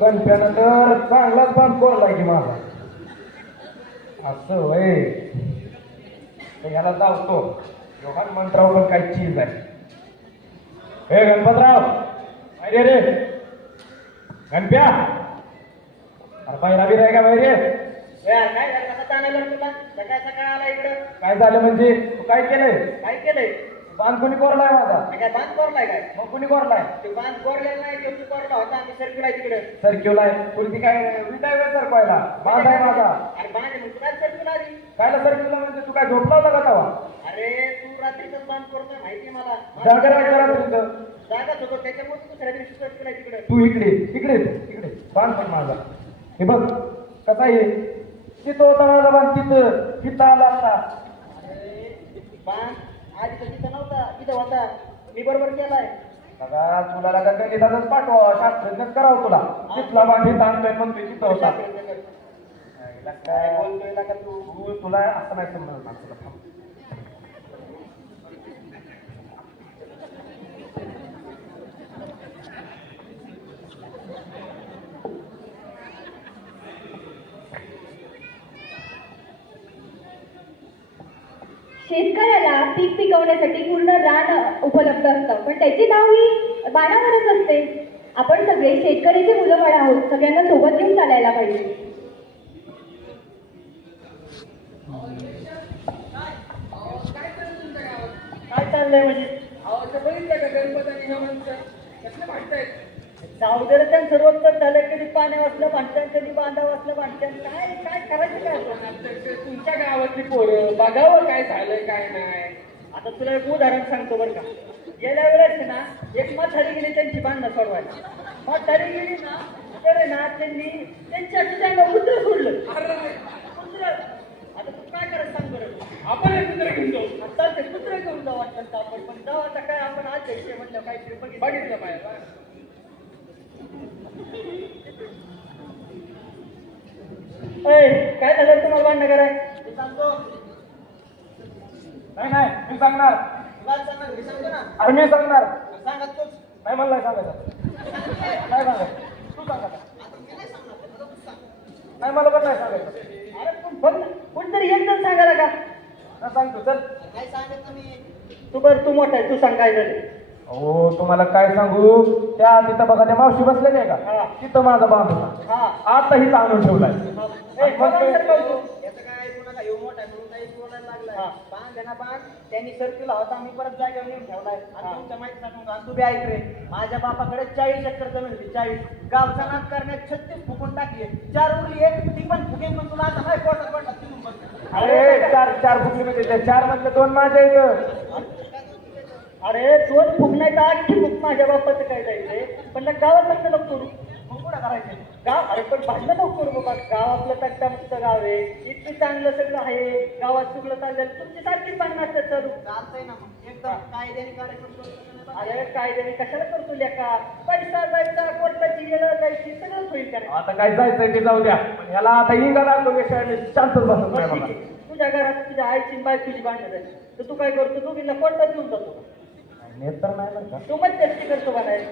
गणप्यानं तर चांगलाच बांध कोरला की माझा असं होय. याला जावतो योहान मंत्राव पण काही चीज आहे हे गणपतराव अरे रे गणप्या. अरे पहिला बी आहे का बाहेर काय तुला सकाळ सकाळ आला इकडं. काय झालं म्हणजे? तू काय केलंय? काय केलंय? बांध कोणी कोरलाय माझा? काय बांध कोरलाय काय? मग कोणी कोरलाय? ते बांध कोरलेला नाही तो तू कोरला होता आम्ही सरकिला तिकडे. सर केवलाय पुढची काय विटाय वेळ सर पाहिला बांध आहे माझा. अरे बांध मग तुला सरकिला आली? कायला सर केला म्हणजे तू काय झोपला होता का तवा? अरे तू रात्रीच बांध करतोय माहिती मला. तुमचं. जागाच होतो त्याच्यामुळे तू दुसऱ्या दिवशी सरकिला तिकडे. तू इकडे इकडे इकडे बांध पण माझा. हे बघ कसा आहे? तिथं होता बांध तिथं तिथं आला असता आधी तर तिथं नव्हता तिथं होता. मी बरोबर केलाय. बघा तुला लागा गणितातच पाठवा शास्त्रज्ञच करावं तुला. तिथला बांध इथं आणतोय म्हणतोय तिथं होता. काय बोलतोय का तू? तू तुला असं नाही समजणार तुला थांब. शेतकऱ्याला पीक पिकवण्यासाठी पूर्ण रान उपलब्ध असतं. पण त्याची नाव ही बाणावरच असते. आपण सगळे शेतकऱ्याची मुलं बाळ आहोत. सगळ्यांना सोबत घेऊन चालायला पाहिजे. काय चाललंय म्हणजे? जाऊ दे रे पाण्या वाचलं भांडण कधी बांधा वाचलं भांडण काय काय करायचं काय आपण? तुमच्या गावातली पोरं बघावं काय झालंय काय नाही? आता तुला एक उदाहरण सांगतो बरं का. गेल्या वेळेस ना एक म्हातारी गेली त्यांची भांडणं सोडवायला. म्हातारी गेली ना तर आहे ना त्यांनी त्यांच्या त्यांना कुत्र सोडलं कुत्र आता तू काय करायचं सांग बरं? आपण कुत्र घेऊन जाऊ. आता ते कुत्र घेऊन जाऊ वाटतं आपण. पण जाऊ आता काय आपण आज म्हणलं काहीतरी बघितलं. बघितलं पाहिजे. काय झालं तुम्हाला भांडणं कराय मी सांगतो. नाही नाही मी सांगणार. तुला सांगणार मी सांगतो ना. अरे मी सांगणार. सांगत तूच. नाही मला नाही सांगायचं. काय सांगायचं तू सांग. नाही मला पण नाही सांगायचं. अरे पण फक्त कोणतरी एकदम सांगायला का? नाही सांगतो चल. काय सांगत तुम्ही तू बरं तू मोठा आहे तू सांग काय झालं. हो तुम्हाला काय सांगू? त्या तिथं बघा त्या मावशी बसल्या नाही. का? तिथं माझा बांध होता. हा. आता हिथं आणून ठेवलाय. याचं काय ऐकू नका, ह्यो मोठा आहे म्हणून काही बोलायला लागलाय. बांध आहे ना बांध, त्यांनी सर्कल होता मी परत जागेवर नेऊन ठेवलाय. आणि तुमच्या माहिती सांगून आणि तू बी ऐक रे. माझ्या बापाकडे चाळीस एकर जमीन होती चाळीस. गावचा नाद करण्यात छत्तीस फुकून टाकली चार उरली आहे ती पण फुकेन पण तुला आता तिथून बस. अरे चार चार फुटले म्हणजे त्या चार मधले दोन माझ्या इथं अरे दोन फुक नाही तर आठशे फुक माझ्या बापाचं काय जायचंय? पण ना गावात लग्न नको करू. मग कुठं करायचं? गाव अरे पण भांडणं नको करू बाबा. गाव आपलं तट्टामुक्त गाव आहे. इतकी चांगलं सगळं आहे. गावात सगळं चाललं तुमची सारखी भांडणं असतात चालू चालतंय ना मग. एकदम कायद्याने कार्यक्रम अरे कायद्याने कशाला करतो पैसा जायचा कोर्टाची गेलं जायची होईल? आता काय जायचंय ते जाऊ द्या. पण याला आता इंगा लागलो शांतच बसत नाही मला. तुझ्या घरात तुझ्या आईची बाय तुझी भांडणं झाली. तर तू काय करतो? दोघींना कोर्टात घेऊन जातो. नेत तर नाही बरं का तू मध्यस्थी करतो का नाही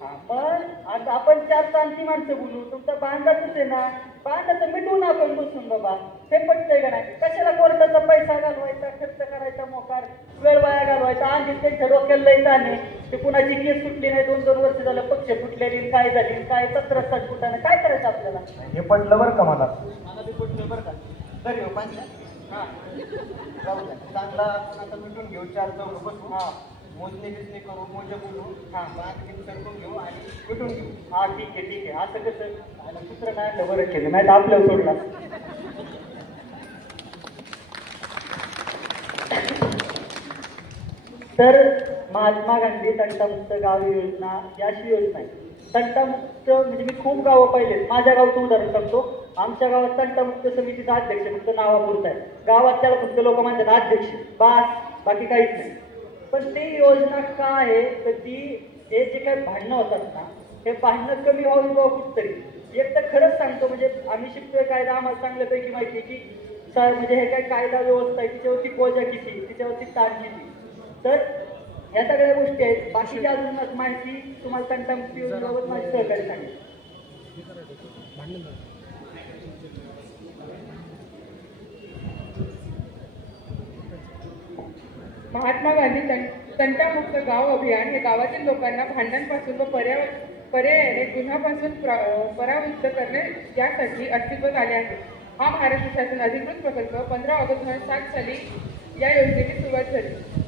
हा, पण आता आपण चार तांती माणसं बोलू. तुमचा बांधाच आहे ना? बांधाचं मिटवून आपण बसून बाबा. ते पटतंय का नाही? कशाला कोर्टाचा पैसा घालवायचा खर्च करायचा मोकार वेळ वाया घालवायचा? आणि त्यांच्या डोक्याला लई जाणे ते कुणाची केस सुटली नाही दोन दोन वर्ष झालं पक्ष फुटलेली काय झाली काय सत्र फुटाने काय करायचं आपल्याला? हे पटलं बरं का मला? मला बी पटलं बरं का? तरी हो हा जाऊ द्या चांगला आता मिटून घेऊ चार चौघ बसू. हा. मोजणी बिजणी करू मोजे बोलू. हा. बाग घेऊन सरकून घेऊ आणि मिटून घेऊ. हा ठीक आहे ठीक आहे. असं कसं? आणि काय केलं. नाही आपल्याला सोडला. तर महात्मा गांधी तंटामुक्त गाव योजना ही अशी योजना आहे. तंटामुक्त म्हणजे मी खूप गावं पाहिलेत. माझ्या गावचं उदाहरण सांगतो. आमच्या गावात तंटामुक्त समितीचा अध्यक्ष फक्त नावापुरता आहे. गावात त्याला फक्त लोक म्हणतात अध्यक्ष. बास. बाकी काहीच नाही. पण ती योजना का आहे? तर ती हे जे काही भांडणं होतात ना हे भांडणं कमी व्हावी किंवा कुठतरी. एक तर खरंच सांगतो म्हणजे आम्ही शिकतोय कायदा आम्हाला चांगल्यापैकी माहिती आहे की सर म्हणजे हे काय कायदा व्यवस्था आहे तिच्यावरती कोजा किती तिच्यावरती ताण किती. तर ह्या सगळ्या गोष्टी आहेत. बाकीच्या अजून माहिती तुम्हाला तंटामुक्तीबाबत माझी सहकारी सांगेल महात्मा गांधी तंटामुक्त गाव अभियान हे गावातील लोकांना भांडणपासून व पर्या पर्यायाने गुन्ह्यापासून परावृत्त करणे यासाठी अस्तित्वात आले आहे. हा महाराष्ट्र शासन अधिकृत प्रकल्प पंधरा ऑगस्ट दोन हजार सात साली या योजनेची सुरुवात झाली.